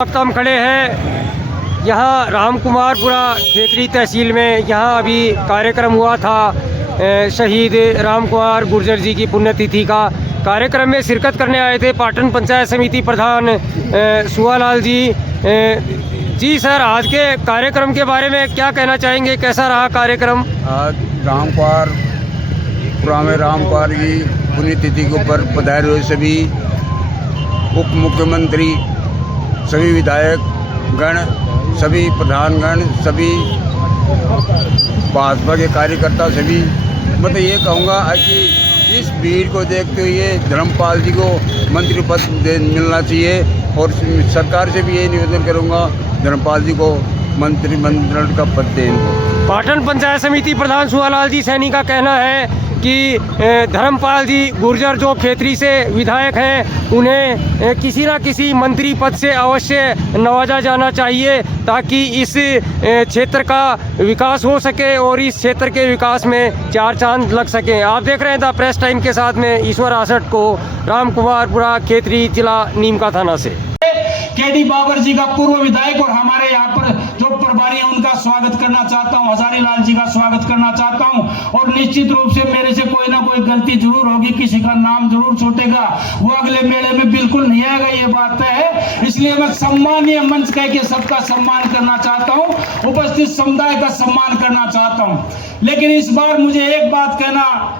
वक्त हम खड़े हैं यहाँ रामकुमारपुरा खेतड़ी तहसील में। यहाँ अभी कार्यक्रम हुआ था शहीद रामकुमार गुर्जर जी की पुण्यतिथि का। कार्यक्रम में शिरकत करने आए थे पाटन पंचायत समिति प्रधान सुहालाल जी। जी सर, आज के कार्यक्रम के बारे में क्या कहना चाहेंगे, कैसा रहा कार्यक्रम? आज रामकुमारपुरा में रामकुमार की पुण्यतिथि के ऊपर पधारे हुए सभी उप मुख्यमंत्री, सभी विधायक गण, सभी प्रधानगण, सभी भाजपा के कार्यकर्ता, सभी मैं तो ये कहूँगा कि इस भीड़ को देखते हुए धर्मपाल जी को मंत्री पद मिलना चाहिए और सरकार से भी यही निवेदन करूँगा धर्मपाल जी को मंत्रिमंडल का पद दें। पाटन पंचायत समिति प्रधान सुहालाल जी सैनी का कहना है कि धर्मपाल जी गुर्जर जो खेतड़ी से विधायक हैं, उन्हें किसी न किसी मंत्री पद से अवश्य नवाजा जाना चाहिए ताकि इस क्षेत्र का विकास हो सके और इस क्षेत्र के विकास में चार चांद लग सकें। आप देख रहे हैं द प्रेस टाइम के साथ में ईश्वर आसठ को, रामकुमारपुरा खेतड़ी, जिला नीमका थाना से। केडी बाबर जी का पूर्व विधायक और हमारे यहाँ पर जो प्रभारी है उनका स्वागत करना चाहता हूँ, हजारी लाल जी का स्वागत करना चाहता हूँ। और निश्चित रूप से मेरे से कोई ना कोई गलती जरूर होगी, किसी का नाम जरूर छूटेगा, वो अगले मेले में बिल्कुल नहीं आएगा, ये बात है। इसलिए मैं सम्मानीय मंच कह के सबका सम्मान करना चाहता हूँ, उपस्थित समुदाय का सम्मान करना चाहता हूँ। लेकिन इस बार मुझे एक बात कहना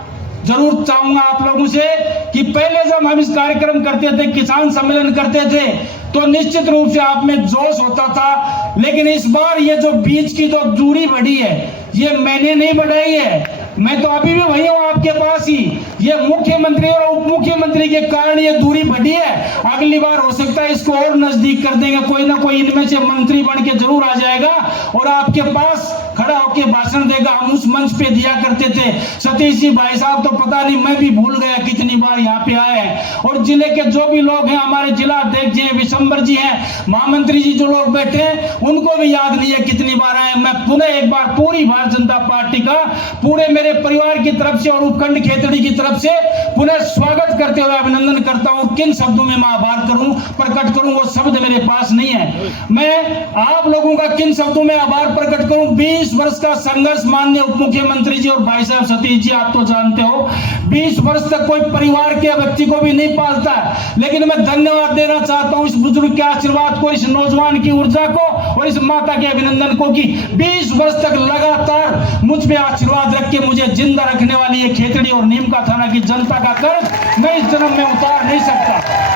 जरूर चाहूंगा आप लोगों से कि पहले जब हम इस कार्यक्रम करते थे, किसान सम्मेलन करते थे, तो निश्चित रूप से आप में जोश होता था। लेकिन इस बार ये जो बीच की जो दूरी बढ़ी है, ये मैंने नहीं बढ़ाई है, मैं तो अभी भी वही हूँ आपके पास ही। ये मुख्यमंत्री और उप मुख्यमंत्री के कारण ये दूरी बढ़ी है। अगली बार हो सकता है इसको और नजदीक कर देंगे, कोई ना कोई इनमें से मंत्री बन के जरूर आ जाएगा और आपके पास खड़ा होकर भाषण देगा। हम उस मंच पे दिया करते थे, सतीश जी भाई साहब तो पता नहीं, मैं भी भूल गया कितनी बार यहाँ पे आए हैं। और जिले के जो भी लोग हैं, हमारे जिला अध्यक्ष जी हैं, विशंबर जी हैं, महामंत्री जी जो लोग बैठे हैं, उनको भी याद नहीं है कितनी बार आए। मैं पुनः एक बार पूरी भारतीय जनता पार्टी का, पूरे मेरे परिवार की तरफ से और उपखंड खेतड़ी की तरफ से पुनः स्वागत करते हुए अभिनंदन करता हूं। किन शब्दों में मैं आभार करूं, प्रकट करूं, वो शब्द मेरे पास नहीं है। मैं आप लोगों का किन शब्दों में आभार प्रकट करूं? 20 वर्ष का संघर्ष माननीय उप मुख्यमंत्री जी और भाई साहब सतीश जी, आप तो जानते हो 20 वर्ष तक कोई परिवार के व्यक्ति को भी नहीं पालता, लेकिन मैं धन्यवाद देना चाहता हूं इस बुजुर्ग के आशीर्वाद को, इस नौजवान की ऊर्जा को और इस माता के अभिनंदन को कि 20 वर्ष तक लगातार मुझ पे आशीर्वाद रख के मुझे जिंदा रखने वाली ये खेतड़ी और नीमका थाना की जनता का कर्ज मैं इस जन्म में उतार नहीं सकता।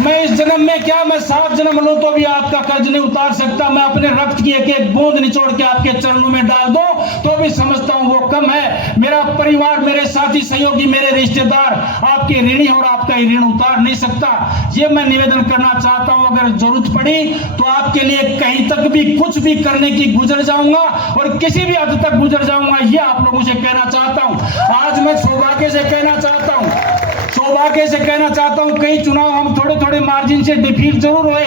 मैं इस जन्म में क्या, मैं 7 जन्म लूं तो भी आपका कर्ज नहीं उतार सकता। मैं अपने रक्त की एक एक बूंद निचोड़ के आपके चरणों में डाल दूं तो भी समझता हूं वो कम है। मेरा परिवार, मेरे साथी सहयोगी, मेरे रिश्तेदार आपके ऋणी और आपका ऋण उतार नहीं सकता। ये मैं निवेदन करना चाहता हूं। अगर जरूरत पड़ी तो आपके लिए कहीं तक भी कुछ भी करने की गुजर जाऊंगा और किसी भी हद तक गुजर जाऊंगा, ये आप लोगों से कहना चाहता हूं। आज मैं सौभाग्य से कहना चाहता हूं, कई चुनाव हम थोड़े थोड़े मार्जिन से डिफीट जरूर हुए,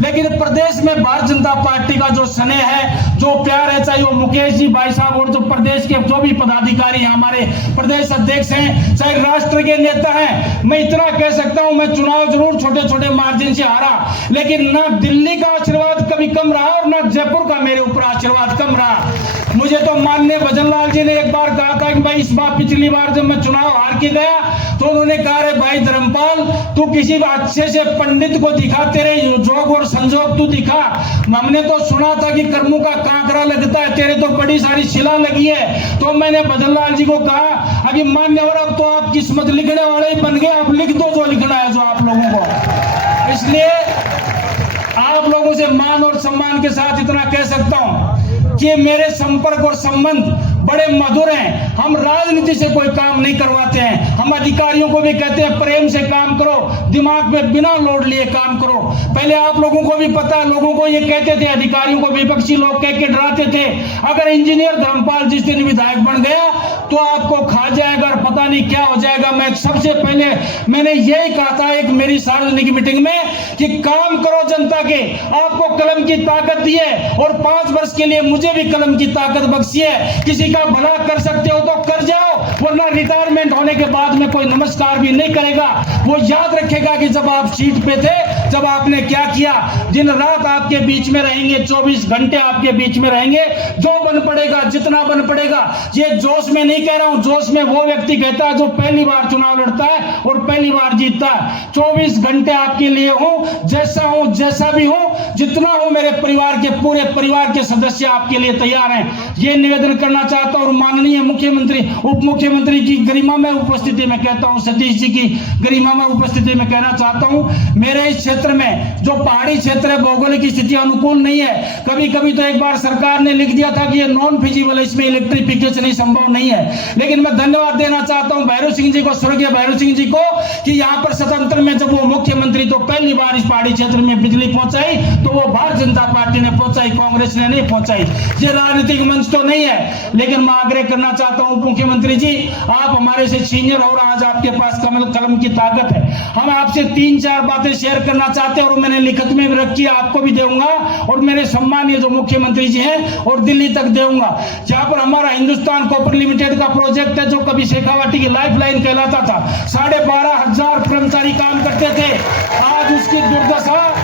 लेकिन प्रदेश में भारतीय जनता पार्टी का जो स्नेह है, जो प्यार है, चाहे वो मुकेश जी भाई साहब और जो प्रदेश के जो भी पदाधिकारी हैं, हमारे प्रदेश अध्यक्ष हैं, चाहे राष्ट्र के नेता हैं, मैं इतना कह सकता हूं, मैं चुनाव जरूर छोटे छोटे मार्जिन से हारा, लेकिन ना दिल्ली का आशीर्वाद कभी कम रहा और ना जयपुर का मेरे ऊपर आशीर्वाद कम रहा। मुझे तो माननीय भजनलाल जी ने एक बार कहा था कि भाई इस बार, पिछली बार जब मैं चुनाव हार के गया तो उन्होंने कहा, रे भाई धर्मपाल, तू किसी अच्छे से पंडित को दिखा, तेरे जोग और संजोग तू दिखा। हमने तो सुना था कि कर्मों का कांकरा लगता है, तेरे तो बड़ी सारी शिला लगी है। तो मैंने भजनलाल जी को कहा, अभी मान्य और अब तो आप किस्मत लिखने वाले ही बन गए, अब लिख दो जो लिखना है जो आप लोगों को। इसलिए आप लोगों से मान और सम्मान के साथ इतना कह सकता हूं कि मेरे संपर्क और संबंध बड़े मधुर हैं। हम राजनीति से कोई काम नहीं करवाते हैं, हम अधिकारियों को भी कहते हैं प्रेम से काम करो, दिमाग में बिना लोड लिए काम करो। पहले आप लोगों को भी पता है, लोगों को ये कहते थे, अधिकारियों को विपक्षी लोग कह के डराते थे, अगर इंजीनियर धर्मपाल जिस दिन विधायक बन गया तो आपको खा जाएगा, पता नहीं क्या हो जाएगा। मैं सबसे पहले मैंने यही कहा था एक मेरी सार्वजनिक मीटिंग में कि काम करो जनता के, आपको कलम की ताकत दी है और 5 वर्ष के लिए मुझे भी कलम की ताकत बख्शी है। किसी का भला कर सकते हो तो कर जाओ, वरना रिटायरमेंट होने के बाद में कोई नमस्कार भी नहीं करेगा। वो याद रखेगा कि जब आप सीट पे थे, जब आपने क्या किया। दिन रात आपके बीच में रहेंगे, 24 घंटे आपके बीच में रहेंगे। जो बन पड़ेगा, जितना बन पड़ेगा। ये जोश में नहीं कह रहा हूं, जोश में वो व्यक्ति कहता है जो पहली बार चुनाव लड़ता है और पहली बार जीतता है। 24 घंटे आपके लिए हूं, जैसा भी हूं, जितना हूं, मेरे परिवार के पूरे परिवार के सदस्य आपके लिए तैयार हैं। ये निवेदन करना चाहता हूं और माननीय मुख्यमंत्री, उप मुख्यमंत्री की गरिमा में उपस्थिति में कहता हूं, सतीश जी की गरिमा में उपस्थिति में कहना चाहता हूं, मेरे इस क्षेत्र में जो पहाड़ी क्षेत्र है, भौगोलिक स्थिति अनुकूल नहीं है। कभी कभी तो एक बार सरकार ने लिख दिया था कि ये नॉन फिजिबल, इसमें इलेक्ट्रिफिकेशन ही संभव नहीं है। लेकिन मैं धन्यवाद देना चाहता हूं भैरव सिंह जी को, स्वर्गीय भैरव सिंह जी को, कि यहां पर स्वतंत्र में जब वो मुख्यमंत्री तो पहली बार इस पहाड़ी क्षेत्र में बिजली पहुंचाई, तो वो भारतीय जनता पार्टी ने पहुंचाई, कांग्रेस ने नहीं पहुंचाई। ये राजनीतिक मंच तो नहीं है, लेकिन मैं आग्रह करना चाहता हूं मुख्यमंत्री जी, आप हमारे से सीनियर और आज आपके पास कलम की ताकत है। हम आपसे 3-4 बातें शेयर करना चाहते हैं और मैंने लिखित में भी रखी है, आपको भी दूंगा और मेरे सम्मानीय जो मुख्यमंत्री जी हैं और दिल्ली तक दूंगा। जहां पर हमारा हिंदुस्तान कॉपर लिमिटेड का प्रोजेक्ट है, जो कभी शेखावाटी की लाइफलाइन कहलाता था, 12,500 कर्मचारी काम करते थे। आज उसकी दुर्दशा,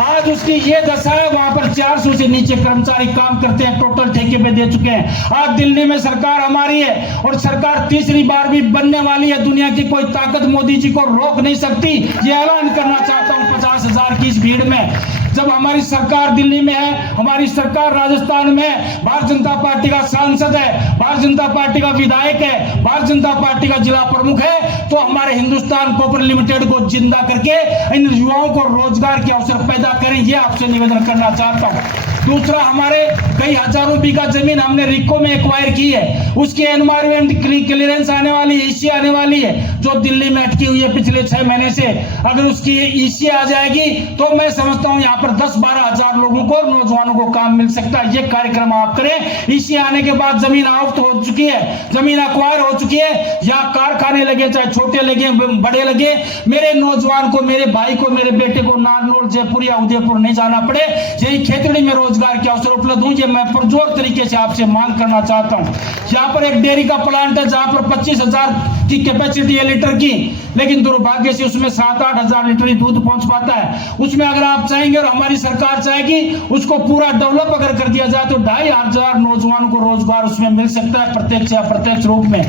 आज उसकी ये दशा है, वहां पर 400 से नीचे कर्मचारी काम करते हैं, टोटल ठेके पे दे चुके हैं। आज दिल्ली में सरकार हमारी है और सरकार तीसरी बार भी बनने वाली है। दुनिया की कोई ताकत मोदी जी को रोक नहीं सकती। ये ऐलान करना चाहता हूं 50,000 की इस भीड़ में। जब हमारी सरकार दिल्ली में है, हमारी सरकार राजस्थान में है, भारतीय जनता पार्टी का सांसद है, भारतीय जनता पार्टी का विधायक है, भारतीय जनता पार्टी का जिला प्रमुख है, तो हमारे हिंदुस्तान कॉपर लिमिटेड को जिंदा करके इन युवाओं को रोजगार के अवसर पैदा करें, ये आपसे निवेदन करना चाहता हूं। दूसरा, हमारे कई हजारों बीघा जमीन हमने रिको में एक्वायर की है, उसकी एनवायरमेंट क्लियरेंस आने वाली, ईसी आने वाली है, जो दिल्ली में अटकी हुई है पिछले 6 महीने से। अगर उसकी ईसी आ जाएगी तो मैं समझता हूं यहाँ पर 10-12 हजार लोगों को, नौजवानों को काम मिल सकता है। ये कार्यक्रम आप करें। ईसी आने के बाद जमीन आउट हो चुकी है, जमीन एक्वायर हो चुकी है, या कारखाने लगे, चाहे छोटे लगे बड़े लगे, मेरे नौजवान को, मेरे भाई को, मेरे बेटे को नारनौल, जयपुर या उदयपुर नहीं जाना पड़े। यही खेतड़ी में रोजगार के अवसर उपलब्ध हों, ये मैं पुरजोर तरीके से आपसे मांग करना चाहता हूं। यहाँ पर एक डेयरी का प्लांट है जहां पर 25,000 की कैपेसिटी है लीटर की, लेकिन दुर्भाग्य से उसमें 7-8 हजार लीटर ही दूध पहुंच पाता है। उसमें अगर आप चाहेंगे और हमारी सरकार चाहेगी, उसको पूरा डेवलप अगर कर दिया जाए तो 2,500 नौजवानों को रोजगार उसमें मिल सकता है, प्रत्यक्ष या अप्रत्यक्ष रूप में।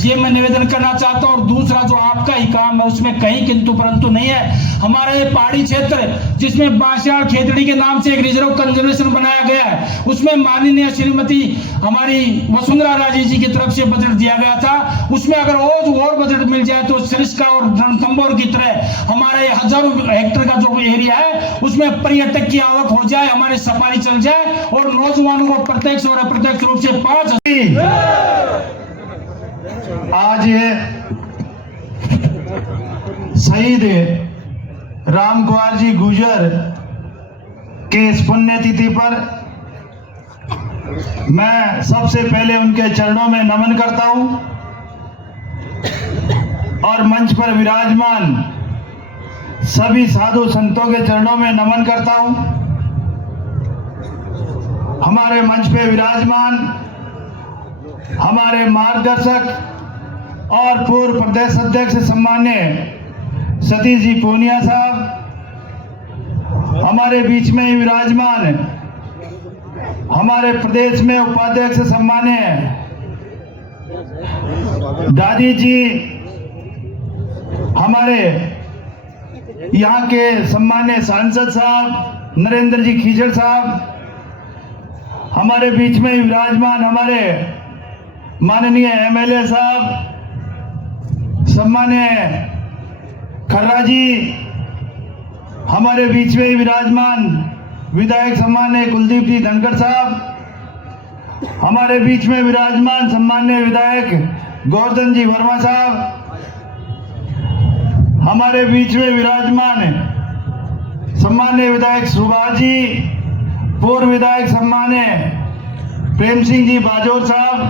ये मैं निवेदन करना चाहता हूं। और दूसरा, जो आपका ही काम है उसमें कहीं किंतु परंतु नहीं है। हमारे पहाड़ी क्षेत्र जिसमें बांसियाड़ खेतड़ी के नाम से एक रिजर्व कंजर्वेशन बनाया गया है, उसमें माननीय श्रीमती हमारी वसुंधरा राजे जी की तरफ से बजट दिया गया था। उसमें अगर और बजट मिल जाए तो सरिस्का और रणथंभौर की तरह हमारे हजारों हेक्टेयर का जो एरिया है उसमें पर्यटक की आवक हो जाए, हमारे सफारी चल जाए और नौजवानों को प्रत्यक्ष और अप्रत्यक्ष रूप से 5 आज शहीद राम कुमार जी गुर्जर के इस पुण्यतिथि पर मैं सबसे पहले उनके चरणों में नमन करता हूं और मंच पर विराजमान सभी साधु संतों के चरणों में नमन करता हूं। हमारे मंच पे विराजमान हमारे मार्गदर्शक और पूर्व प्रदेश अध्यक्ष सम्मान्य सतीश जी पूनिया साहब, हमारे बीच में ही विराजमान हमारे प्रदेश में उपाध्यक्ष सम्मान्य दादी जी, हमारे यहाँ के सम्मान्य सांसद साहब नरेंद्र जी खीजड़ साहब, हमारे बीच में ही विराजमान हमारे माननीय एमएलए साहब सम्मान्य खर्रा जी, हमारे बीच में ही विराजमान विधायक सम्मान्य कुलदीप जी धनखड़ साहब, हमारे बीच में विराजमान सम्मान्य विधायक गोवर्धन जी वर्मा साहब, हमारे बीच में विराजमान सम्मान्य विधायक सुभाष जी, पूर्व विधायक सम्मान्य प्रेम सिंह जी बाजोर साहब,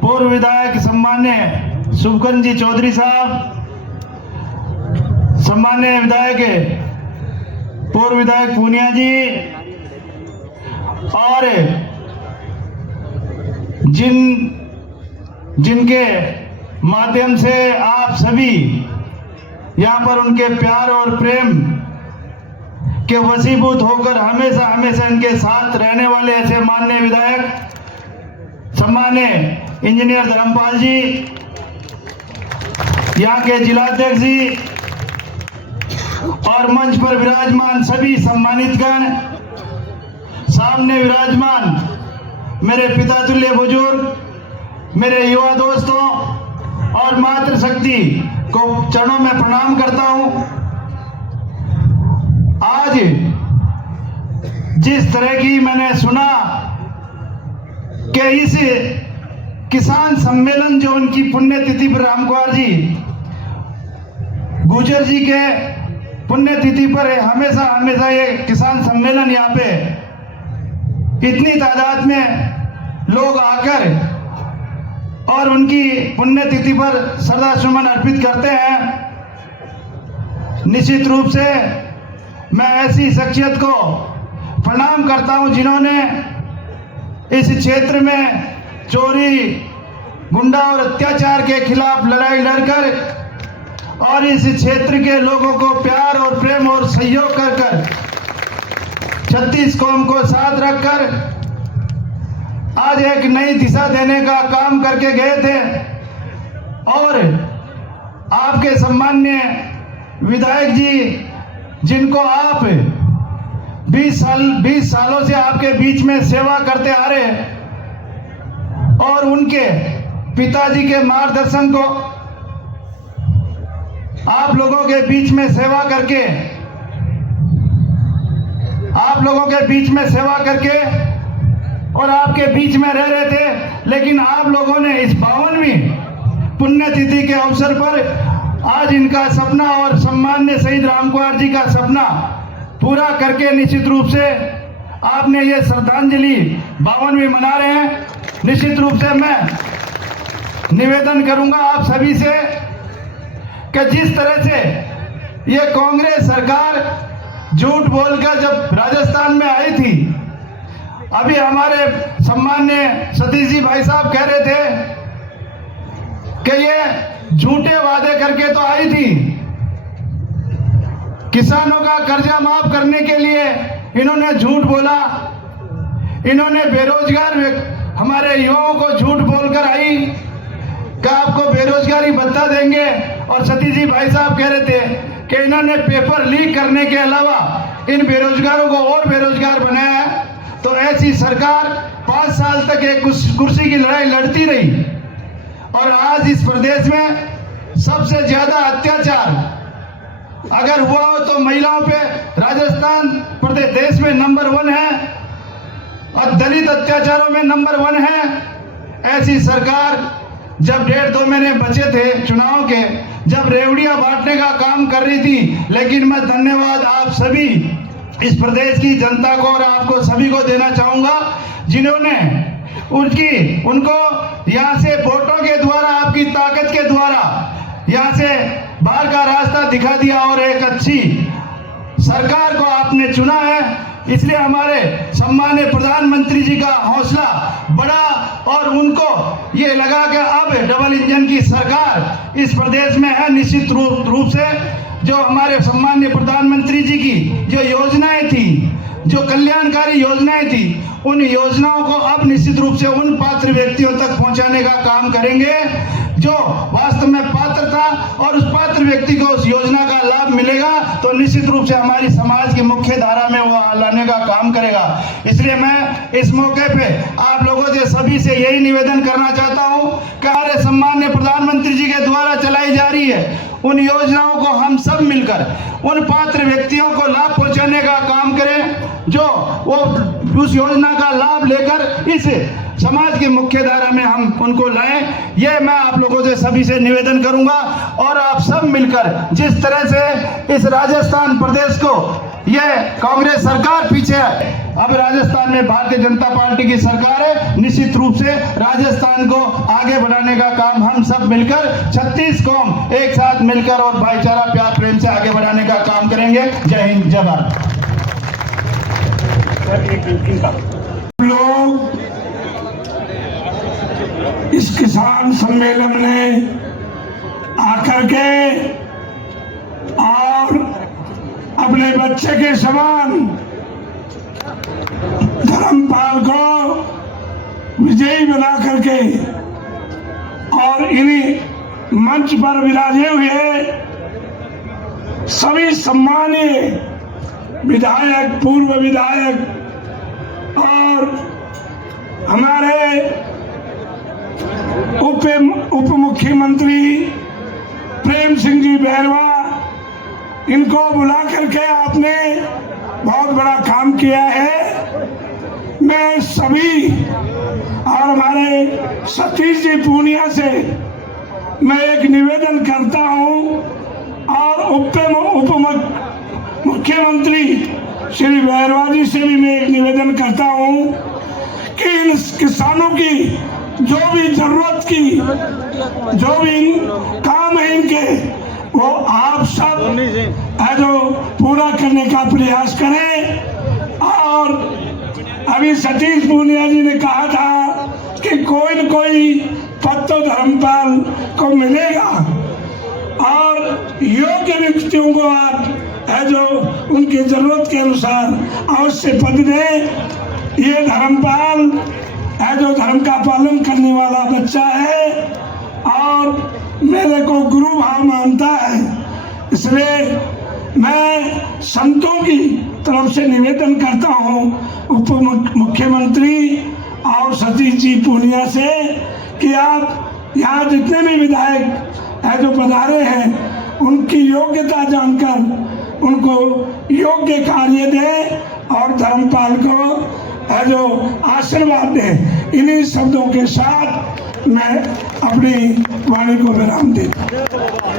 पूर्व विधायक सम्मान्य शुभकरण जी चौधरी साहब, सम्मान्य विधायक पूर्व विधायक पूनिया जी, और जिनके माध्यम से आप सभी यहाँ पर उनके प्यार और प्रेम के वशीभूत होकर हमेशा हमेशा इनके साथ रहने वाले ऐसे माननीय विधायक सम्मान्य इंजीनियर धर्मपाल जी, यहाँ के जिलाध्यक्ष जी और मंच पर विराजमान सभी सम्मानितगण, सामने विराजमान मेरे पितातुल्य बुजुर्ग, मेरे युवा दोस्तों और मातृशक्ति को चरणों में प्रणाम करता हूं। आज जिस तरह की मैंने सुना कि इस किसान सम्मेलन जो उनकी पुण्यतिथि पर रामकुमार जी गुर्जर जी के पुण्यतिथि पर हमेशा हमेशा ये किसान सम्मेलन यहाँ पे इतनी तादाद में लोग आकर और उनकी पुण्यतिथि पर श्रद्धासुमन अर्पित करते हैं। निश्चित रूप से मैं ऐसी शख्सियत को प्रणाम करता हूं जिन्होंने इस क्षेत्र में चोरी, गुंडा और अत्याचार के खिलाफ लड़ाई लड़कर और इस क्षेत्र के लोगों को प्यार और प्रेम और सहयोग कर कर 36 कौम को साथ रखकर आज एक नई दिशा देने का काम करके गए थे। और आपके सम्मान्य विधायक जी, जिनको आप 20 सालों से आपके बीच में सेवा करते आ रहे, और उनके पिताजी के मार्गदर्शन को आप लोगों के बीच में सेवा करके और आपके बीच में रह रहे थे, लेकिन आप लोगों ने इस 52वीं पुण्यतिथि के अवसर पर आज इनका सपना और सम्मान्य शहीद रामकुमार जी का सपना पूरा करके निश्चित रूप से आपने ये श्रद्धांजलि 52वीं मना रहे हैं। निश्चित रूप से मैं निवेदन करूंगा आप सभी से कि जिस तरह से ये कांग्रेस सरकार झूठ बोलकर जब राजस्थान में आई थी, अभी हमारे सम्मान्य सतीश जी भाई साहब कह रहे थे कि ये झूठे वादे करके तो आई थी, किसानों का कर्जा माफ करने के लिए इन्होंने झूठ बोला, इन्होंने बेरोजगार हमारे युवाओं को झूठ बोलकर आई कि आपको बेरोजगारी भत्ता देंगे, और सतीश जी भाई साहब कह रहे थे कि इन्होंने पेपर लीक करने के अलावा इन बेरोजगारों को और बेरोजगार बनाया है। तो ऐसी सरकार 5 साल तक एक कुर्सी की लड़ाई लड़ती रही, और आज इस प्रदेश में सबसे ज्यादा अत्याचार अगर हुआ हो तो महिलाओं पे राजस्थान प्रदेश देश में नंबर 1 है, और दलित अत्याचारों में नंबर 1 है। ऐसी सरकार जब 1.5-2 महीने बचे थे चुनाव के, जब रेवड़ियां बांटने का काम कर रही थी, लेकिन मैं धन्यवाद आप सभी इस प्रदेश की जनता को और आपको सभी को देना चाहूंगा जिन्होंने उनको यहाँ से वोटों के द्वारा, आपकी ताकत के द्वारा यहाँ से बाहर का रास्ता दिखा दिया और एक अच्छी सरकार को आपने चुना है। इसलिए हमारे सम्मान्य प्रधानमंत्री जी का हौसला बढ़ा और उनको ये लगा कि अब डबल इंजन की सरकार इस प्रदेश में है। निश्चित रूप से जो हमारे सम्मान्य प्रधानमंत्री जी की जो योजनाएं थी, जो कल्याणकारी योजनाएं थी, उन योजनाओं को अब निश्चित रूप से उन पात्र व्यक्तियों तक पहुंचाने का काम करेंगे जो वास्तव में पात्र था, और उस पात्र व्यक्ति को उस योजना का लाभ मिलेगा तो निश्चित रूप से हमारी समाज की मुख्य धारा में वो लाने का काम करेगा। इसलिए मैं इस मौके पे आप लोगों से सभी से यही निवेदन करना चाहता हूं कि हमारे सम्मान्य प्रधानमंत्री जी के द्वारा चलाई जा रही है उन योजनाओं को हम सब मिलकर उन पात्र व्यक्तियों को लाभ पहुंचाने का काम करें जो वो उस योजना का लाभ लेकर इस समाज की मुख्य धारा में हम उनको लाएं। ये मैं आप लोगों से सभी से निवेदन करूंगा, और आप सब मिलकर जिस तरह से इस राजस्थान प्रदेश को ये कांग्रेस सरकार पीछे है, अब राजस्थान में भारतीय जनता पार्टी की सरकार है, निश्चित रूप से राजस्थान को आगे बढ़ाने का काम हम सब मिलकर 36 कौम एक साथ मिलकर और भाईचारा प्यार प्रेम से आगे बढ़ाने का काम करेंगे। जय हिंद, जय भारत। लोग इस किसान सम्मेलन में करके और अपने बच्चे के समान धर्मपाल को विजयी बना करके और इन्हीं मंच पर विराजे हुए सभी सम्मानीय विधायक, पूर्व विधायक और हमारे उप मुख्यमंत्री प्रेम सिंह जी बैरवा, इनको बुला करके आपने बहुत बड़ा काम किया है। मैं सभी और हमारे सतीश जी पूनिया से मैं एक निवेदन करता हूं और उप मुख्यमंत्री श्री बैरवा जी से भी मैं एक निवेदन करता हूं कि इन किसानों की जो भी जरूरत की जो भी काम है इनके, वो आप सब है जो पूरा करने का प्रयास करें। और अभी सतीश पूनिया जी ने कहा था कि कोई न कोई पद तो धर्मपाल को मिलेगा और योग्य व्यक्तियों को आप है जो उनकी जरूरत के अनुसार अवश्य पद दें। ये धर्मपाल है जो धर्म का पालन करने वाला बच्चा है और मेरे को गुरु भाव मानता है, इसलिए मैं संतों की तरफ से निवेदन करता हूँ उप मुख्यमंत्री और सतीश जी पूनिया से कि आप यहाँ जितने भी विधायक है जो पधारे हैं उनकी योग्यता जानकर उनको योग्य कार्य दें और धर्मपाल को है जो आशीर्वाद दें। इन्हीं शब्दों के साथ मैं अपनी वाणी को विराम देता हूँ।